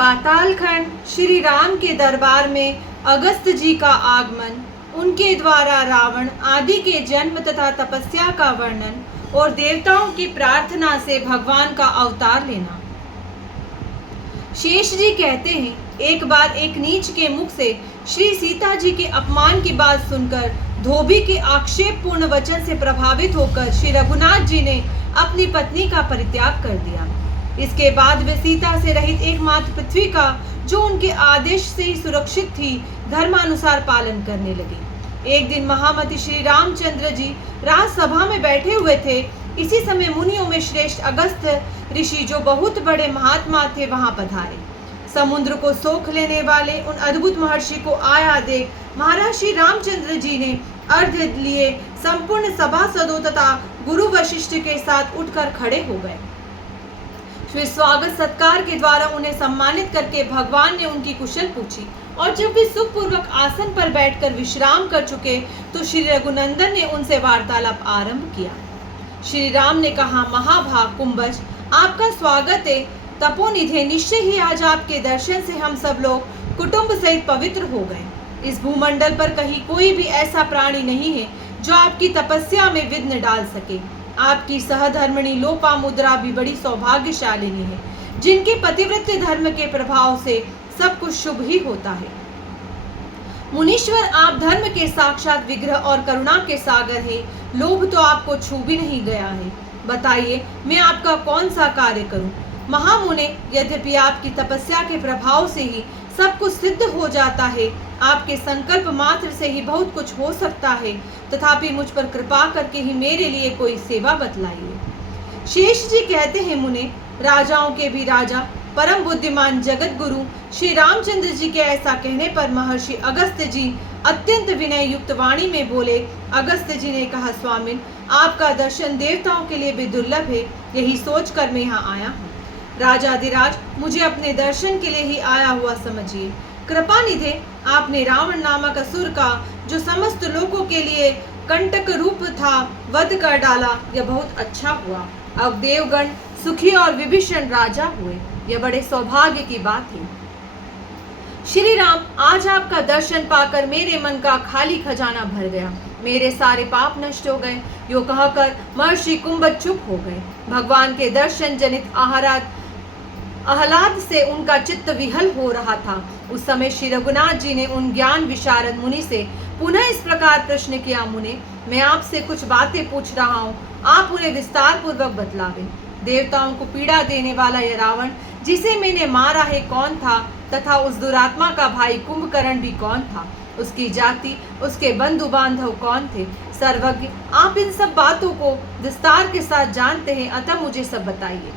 पातालखंड श्री राम के दरबार में अगस्त जी का आगमन, उनके द्वारा रावण आदि के जन्म तथा तपस्या का वर्णन और देवताओं की प्रार्थना से भगवान का अवतार लेना। शेष जी कहते हैं, एक बार एक नीच के मुख से श्री सीता जी के अपमान की बात सुनकर धोबी के आक्षेपपूर्ण वचन से प्रभावित होकर श्री रघुनाथ जी ने अपनी पत्नी का परित्याग कर दिया। इसके बाद वे सीता से रहित एकमात्र पृथ्वी का, जो उनके आदेश से ही सुरक्षित थी, धर्मानुसार पालन करने लगे। एक दिन महामति श्री रामचंद्र जी राजसभा में बैठे हुए थे। इसी समय मुनियों में श्रेष्ठ अगस्त ऋषि, जो बहुत बड़े महात्मा थे, वहां पधारे। समुद्र को सोख लेने वाले उन अद्भुत महर्षि को आया देख महाराज श्री रामचंद्र जी ने अर्घ्य लिए संपूर्ण सभासदों तथा गुरु वशिष्ठ के साथ उठकर खड़े हो गए। फिर स्वागत सत्कार के द्वारा उन्हें सम्मानित करके भगवान ने उनकी कुशल पूछी और जब वे सुखपूर्वक आसन पर बैठकर विश्राम कर चुके तो श्री रघुनंदन ने उनसे वार्तालाप आरंभ किया। श्री राम ने कहा, महाभाग कुंभज, आपका स्वागत है। तपोनिधे, निश्चय ही आज आपके दर्शन से हम सब लोग कुटुंब सहित पवित्र हो गए। इस भूमंडल पर कहीं कोई भी ऐसा प्राणी नहीं है जो आपकी तपस्या में विघ्न डाल सके। आपकी सहधर्मिणी लोपामुद्रा भी बड़ी सौभाग्यशालिनी है, जिनके पतिव्रत धर्म के प्रभाव से सब कुछ शुभ ही होता है। मुनीश्वर, आप धर्म के साक्षात विग्रह और करुणा के सागर हैं। लोभ तो आपको छू भी नहीं गया है। बताइए, मैं आपका कौन सा कार्य करूं? महामुने, यद्यपि आपकी तपस्या के प्रभाव से ही सब कुछ सिद्ध हो जाता है, आपके संकल्प मात्र से ही बहुत कुछ हो सकता है, तथापि मुझ पर कृपा करके ही मेरे लिए कोई सेवा बतलाइए। शेष जी कहते हैं, मुने, राजाओं के भी राजा, परम बुद्धिमान जगत गुरु श्री रामचंद्र जी के ऐसा कहने पर महर्षि अगस्त्य जी अत्यंत विनय युक्त वाणी में बोले। अगस्त्य जी ने कहा, स्वामिन, आपका दर्शन देवताओं के लिए भी दुर्लभ है, यही सोचकर मैं यहाँ आया हूँ। राजाधिराज, मुझे अपने दर्शन के लिए ही आया हुआ समझिए। कृपा निधे, आपने रावण नामक असुर का, जो समस्त लोगों के लिए कंटक रूप था, वध कर डाला। यह बहुत अच्छा हुआ। अब देवगण सुखी और विभीषण राजा हुए। यह बड़े सौभाग्य की बात है। श्री राम, आज आपका दर्शन पाकर मेरे मन का खाली खजाना भर गया, मेरे सारे पाप नष्ट हो गए। यो कहकर महर्षि कुंभज चुप हो गए। भगवान के दर्शन जनित आह्लाद से उनका चित्त विहल हो रहा था। उस समय श्री रघुनाथ जी ने उन ज्ञान विशारद मुनि से पुनः इस प्रकार प्रश्न किया, मुने, मैं आपसे कुछ बातें पूछ रहा हूँ, आप उन्हें विस्तार पूर्वक बतलावें। देवताओं को पीड़ा देने वाला यह रावण जिसे मैंने मारा है कौन था, तथा उस दुरात्मा का भाई कुंभकर्ण भी कौन था? उसकी जाति, उसके बंधु बांधव कौन थे? सर्वज्ञ, आप इन सब बातों को विस्तार के साथ जानते हैं, अतः मुझे सब बताइए।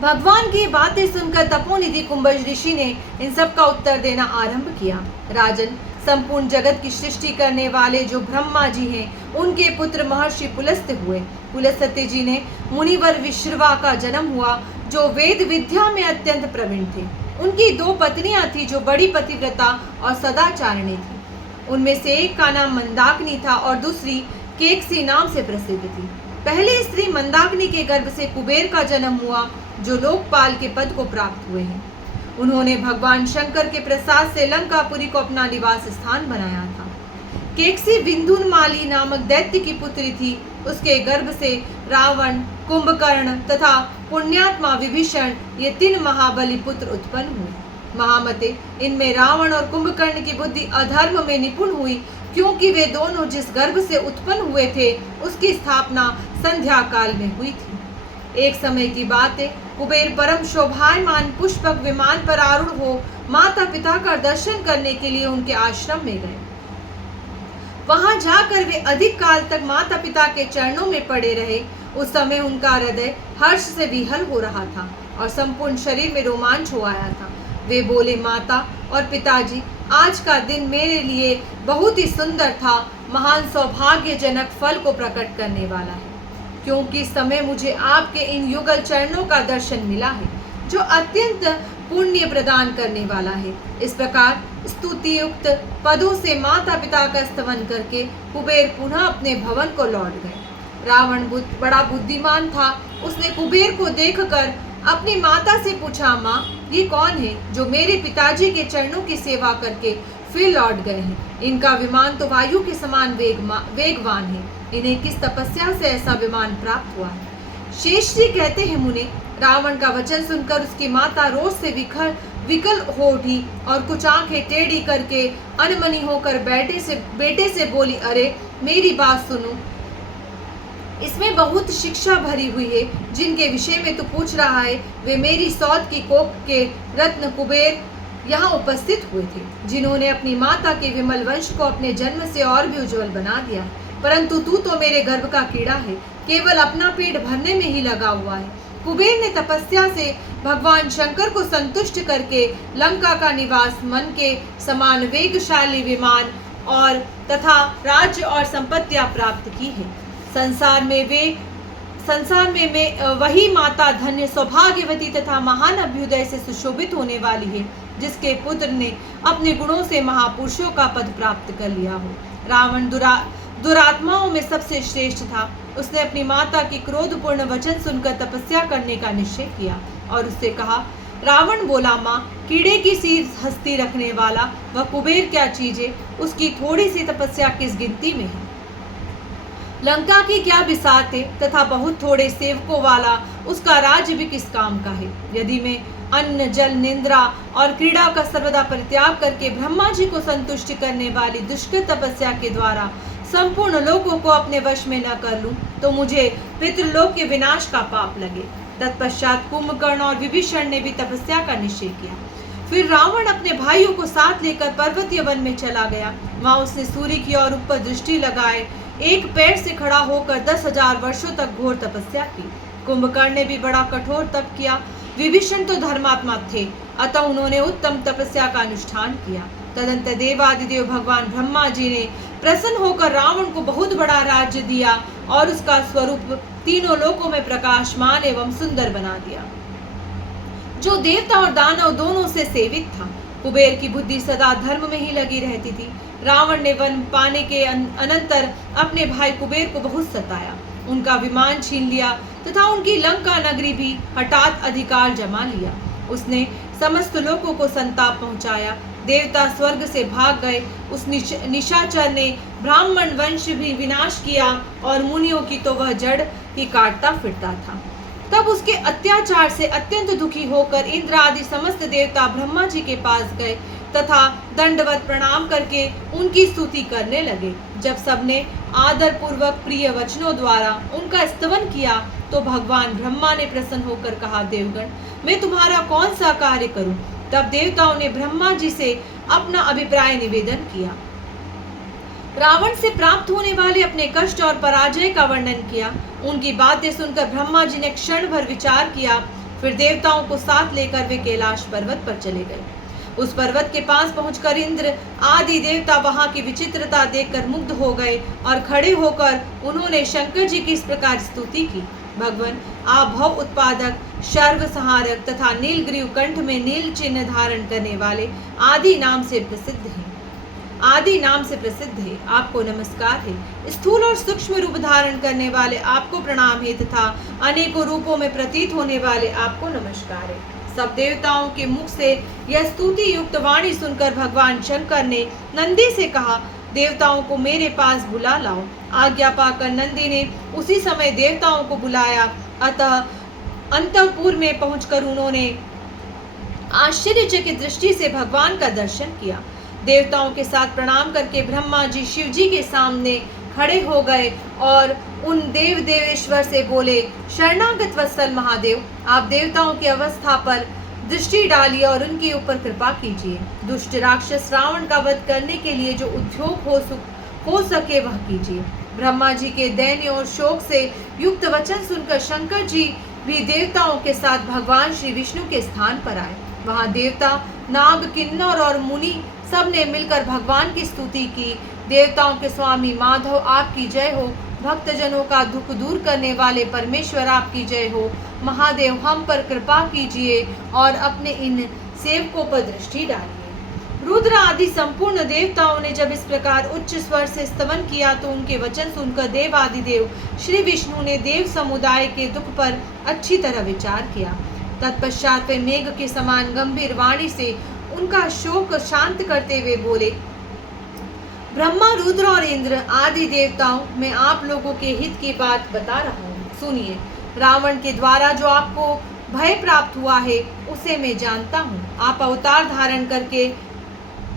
भगवान की बातें सुनकर तपोनिधि कुंभज ऋषि ने इन सब का उत्तर देना आरंभ किया। राजन, संपूर्ण जगत की सृष्टि करने वाले जो ब्रह्मा जी हैं, उनके पुत्र महर्षि पुलस्त्य हुए। पुलस्त्य जी ने मुनिवर विश्रवा का जन्म हुआ, जो वेद विद्या में अत्यंत प्रवीण थे। उनकी दो पत्नियां थी, जो बड़ी पतिव्रता और सदाचारिणी थी। उनमें से एक का नाम मंदाकिनी था और दूसरी केकसी नाम से प्रसिद्ध थी। पहली स्त्री मंदाकिनी के गर्भ से कुबेर का जन्म हुआ, जो लोकपाल के पद को प्राप्त हुए हैं। उन्होंने भगवान शंकर के प्रसाद से लंकापुरी को अपना निवास स्थान बनाया था। केकसी विंधुनमाली नामक दैत्य की पुत्री थी। उसके गर्भ से रावण, कुंभकर्ण तथा पुण्यात्मा विभीषण, ये 3 महाबली पुत्र उत्पन्न हुए। महामते, इनमें रावण और कुंभकर्ण की बुद्धि अधर्म में निपुण हुई, क्योंकि वे दोनों जिस गर्भ से उत्पन्न हुए थे, उसकी स्थापना संध्या काल में हुई थी। एक समय की बात है, कुबेर परम शोभायमान पुष्पक विमान पर आरूढ़ हो माता पिता का दर्शन करने के लिए उनके आश्रम में गए। वहां जाकर वे अधिक काल तक माता पिता के चरणों में पड़े रहे। उस समय उनका हृदय हर्ष से विहल हो रहा था और संपूर्ण शरीर में रोमांच हो आया था। वे बोले, माता और पिताजी, आज का दिन मेरे लिए बहुत ही सुंदर था, महान सौभाग्यजनक फल को प्रकट करने वाला है, क्योंकि इस समय मुझे आपके इन युगल चरणों का दर्शन मिला है, जो अत्यंत पुण्य प्रदान करने वाला है। इस प्रकार स्तुति युक्त पदों से माता पिता का स्तवन करके कुबेर पुनः अपने भवन को लौट गए। रावण बड़ा बुद्धिमान था। उसने कुबेर को देखकर अपनी माता से पूछा, माँ, ये कौन है जो मेरे पिताजी के चरणों की सेवा करके फिर लौट गए हैं? इनका विमान तो वायु के समान वेगवान है। इन्हें किस तपस्या से ऐसा विमान प्राप्त हुआ है? शेष जी कहते हैं, मुने, रावण का वचन सुनकर उसकी माता रोष से विकल हो उठी और कुछ आंखें टेढ़ी करके अनमनी होकर बेटे से बोली, अरे मेरी बात सुनो, इसमें बहुत शिक्षा भरी हुई है। जिनके विषय में तू पूछ रहा है वे मेरी सौत की कोख के रत्न कुबेर यहाँ उपस्थित हुए थे, जिन्होंने अपनी माता के विमल वंश को अपने जन्म से और भी उज्जवल बना दिया। परंतु तू तो मेरे गर्भ का कीड़ा है, केवल अपना पेट भरने में ही लगा हुआ है। कुबेर ने तपस्या से भगवान शंकर को संतुष्ट करके लंका का निवास, मन के समान वेगशाली विमान और तथा राज्य और संपत्तियां प्राप्त की है। संसार में वही माता धन्य, सौभाग्यवती तथा महान अभ्युदय से सुशोभित होने वाली है, जिसके पुत्र ने अपने गुणों से महापुरुषों का पद प्राप्त कर लिया हो। रावण दुरात्माओं में सबसे श्रेष्ठ था। उसने अपनी माता की क्रोधपूर्ण वचन सुनकर तपस्या करने का निश्चय किया और उससे कहा, रावण बोला, माँ, कीड़े की सी हस्ती रखने वाला वह कुबेर क्या चीज है? उसकी थोड़ी सी तपस्या किस गिनती में है? लंका की क्या बिसात है तथा बहुत थोड़े सेवकों वाला उसका राज्य भी किस काम का है? यदि मैं अन्न, जल, निंद्रा और क्रीड़ा का सर्वदा परित्याग करके ब्रह्मा जी को संतुष्ट करने वाली दुष्कृत तपस्या के द्वारा संपूर्ण लोकों को अपने वश में न कर लूं, तो मुझे पितृलोक के विनाश का पाप लगे। तत्पश्चात कुंभकर्ण और विभीषण ने भी तपस्या का निश्चय किया। फिर रावण अपने भाइयों को साथ लेकर पर्वतीय वन में चला गया। वहां उसने सूर्य की ओर ऊपर दृष्टि लगाए एक पैर से खड़ा होकर 10,000 वर्षों तक घोर तपस्या की। कुंभकर्ण ने भी बड़ा कठोर तप किया। विभीषण तो धर्मात्मा थे, अतः उन्होंने उत्तम तपस्या का अनुष्ठान किया। तदंतर देवादिदेव भगवान ब्रह्मा जी ने प्रसन्न होकर रावण को बहुत बड़ा राज्य दिया और उसका स्वरूप तीनों लोकों में प्रकाशमान एवं सुंदर बना दिया, जो देवता और दानव दोनों से सेवित था। कुबेर की बुद्धि सदा धर्म में ही लगी रहती थी। रावण ने वन पाने के अनंतर अपने भाई कुबेर को बहुत सताया, उनका विमान छीन लिया तथा उनकी लंका नगरी भी हठात अधिकार जमा लिया। उसने समस्त लोगों को संताप पहुंचाया। देवता स्वर्ग से भाग गए। उस निशाचर ने ब्राह्मण वंश भी विनाश किया और मुनियों की तो वह जड़ ही काटता फिरता था। तब उसके अत्याचार से अत्यंत दुखी होकर इंद्र आदि समस्त देवता ब्रह्मा जी के पास गए तथा दंडवत प्रणाम करके उनकी स्तुति करने लगे। जब सबने आदर पूर्वक प्रिय वचनों द्वारा उनका स्तवन किया तो भगवान ब्रह्मा ने प्रसन्न होकर कहा, देवगण, मैं तुम्हारा कौन सा कार्य करूं? तब देवताओं ने ब्रह्मा जी से अपना अभिप्राय निवेदन किया। रावण से प्राप्त होने वाले अपने कष्ट और पराजय का वर्णन किया। उनकी बातें सुनकर ब्रह्मा जी ने क्षण भर विचार किया। फिर देवताओं को साथ लेकर वे कैलाश पर्वत पर चले गए। उस पर्वत के पास पहुंचकर इंद्र आदि देवता वहां की विचित्रता देखकर मुग्ध हो गए और खड़े होकर उन्होंने शंकर जी की इस प्रकार स्तुति की, भगवान, आप भव उत्पादक, सर्व संहारक तथा नीलग्रीव कंठ में नील चिन्ह धारण करने वाले आदि नाम से प्रसिद्ध है। आपको नमस्कार है। स्थूल और सूक्ष्म रूप धारण करने वाले आपको प्रणाम है तथा अनेकों रूपों में प्रतीत होने वाले आपको नमस्कार है। सब देवताओं के मुख से यह स्तुति युक्त वाणी सुनकर भगवान शंकर ने नंदी से कहा, देवताओं को मेरे पास बुला लाओ। आज्ञा पाकर नंदी ने उसी समय देवताओं को बुलाया। अतः अंतःपुर में पहुंचकर उन्होंने आश्चर्यचकित दृष्टि से भगवान का दर्शन किया। देवताओं के साथ प्रणाम करके ब्रह्मा जी शिव जी के सामने खड़े हो गए और उन देवेश्वर से बोले, शरणागत वत्सल महादेव, आप देवताओं की अवस्था पर दृष्टि डालिए और उनके ऊपर कृपा कीजिए। दुष्ट राक्षस रावण का वध करने के लिए जो उद्योग हो सके वह कीजिए। ब्रह्मा जी के दैन्य और शोक से युक्त वचन सुनकर शंकर जी भी देवताओं के साथ भगवान श्री विष्णु के स्थान पर आए। वहां देवता, नाग, किन्नर और मुनि सब ने मिलकर भगवान की स्तुति की। देवताओं के स्वामी माधव आपकी जय हो। भक्तजनों का दुख दूर करने वाले परमेश्वर आपकी जय हो। महादेव हम पर कृपा कीजिए और अपने इन सेवकों पर दृष्टि डालिए। रुद्र आदि संपूर्ण देवताओं ने जब इस प्रकार उच्च स्वर से स्तवन किया तो उनके वचन सुनकर देवादिदेव श्री विष्णु ने देव समुदाय के दुख पर अच्छी तरह विचार किया। तत्पश्चात वे मेघ के समान गंभीर वाणी से उनका शोक शांत करते हुए बोले, ब्रह्मा, रुद्र और इंद्र आदि देवताओं, मैं आप लोगों के हित की बात बता रहा हूँ। सुनिए, रावण के द्वारा जो आपको भय प्राप्त हुआ है उसे मैं जानता हूँ। आप अवतार धारण करके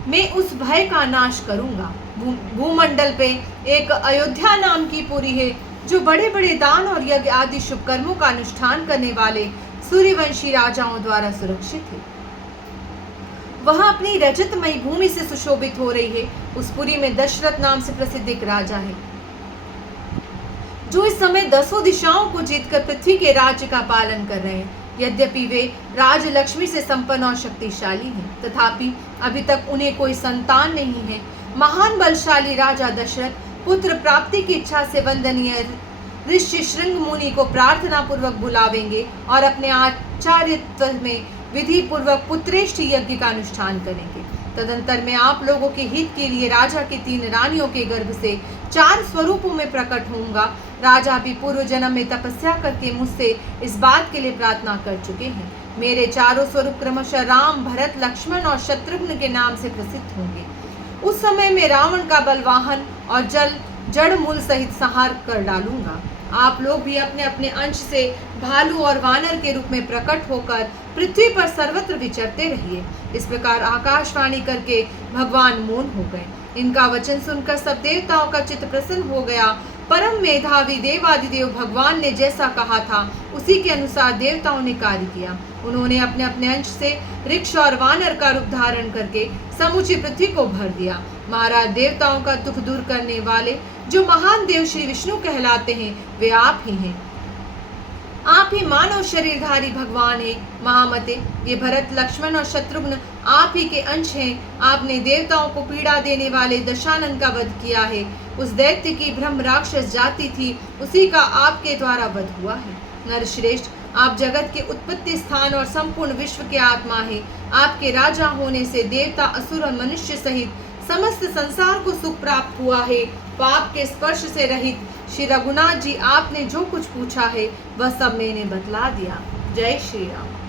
मैं उस भय का नाश करूंगा। भूमंडल पे एक अयोध्या नाम की पुरी है जो बड़े बड़े दान और यज्ञ आदि शुभ कर्मों का अनुष्ठान करने वाले सूर्यवंशी राजाओं द्वारा सुरक्षित है। वह अपनी रजतमयी भूमि से सुशोभित हो रही है। उस पुरी में दशरथ नाम से प्रसिद्ध एक राजा है जो इस समय 10 दिशाओं को जीतकर पृथ्वी के राज्य का पालन कर रहे हैं। यद्यपि वे राज लक्ष्मी से संपन्न और शक्तिशाली हैं, तथापि अभी तक उन्हें कोई संतान नहीं है। महान बलशाली राजा दशरथ पुत्र प्राप्ति की इच्छा से वंदनीय ऋषि श्रृंग मुनि को प्रार्थना पूर्वक बुलावेंगे और अपने आचार्यत्व में विधि पूर्वक पुत्रेष्ठ यज्ञ का अनुष्ठान करेंगे। तदंतर मैं आप लोगों के हित के लिए राजा की 3 रानियों के गर्भ से 4 स्वरूपों में प्रकट होऊंगा। राजा भी पूर्व जन्म में तपस्या करके मुझसे इस बात के लिए प्रार्थना कर चुके हैं। मेरे 4 स्वरूप क्रमशः राम, भरत, लक्ष्मण और शत्रुघ्न के नाम से प्रसिद्ध होंगे। उस समय मैं रावण का बलवाहन और जड़ मूल सहित संहार कर डालूंगा। आप लोग भी अपने अपने अंश से भालू और वानर के रूप में प्रकट होकर पृथ्वी पर सर्वत्र विचरते रहिए। इस प्रकार आकाशवाणी करके भगवान मौन हो गए। इनका वचन सुनकर सब देवताओं का चित्त प्रसन्न हो गया। परम मेधावी देवादिदेव भगवान ने जैसा कहा था उसी के अनुसार देवताओं ने कार्य किया। उन्होंने अपने अपने अंश से वृक्ष और वानर का रूप धारण करके समूची पृथ्वी को भर दिया। महाराज, देवताओं का दुख दूर करने वाले जो महान देव श्री विष्णु कहलाते हैं वे आप ही हैं। आप ही मानव शरीरधारी भगवान हैं। महामते, ये भरत, लक्ष्मण और शत्रुघ्न आप ही के अंश हैं। आपने देवताओं को पीड़ा देने वाले दशानन का वध किया है। उस दैत्य की ब्रह्म राक्षस जाति थी, उसी का आपके द्वारा वध हुआ है। नरश्रेष्ठ, आप जगत के उत्पत्ति स्थान और संपूर्ण विश्व के आत्मा हैं। आपके राजा होने से देवता, असुर और मनुष्य सहित समस्त संसार को सुख प्राप्त हुआ है। पाप के स्पर्श से रहित श्री रघुनाथ जी, आपने जो कुछ पूछा है वह सब मैंने बतला दिया। जय श्री राम।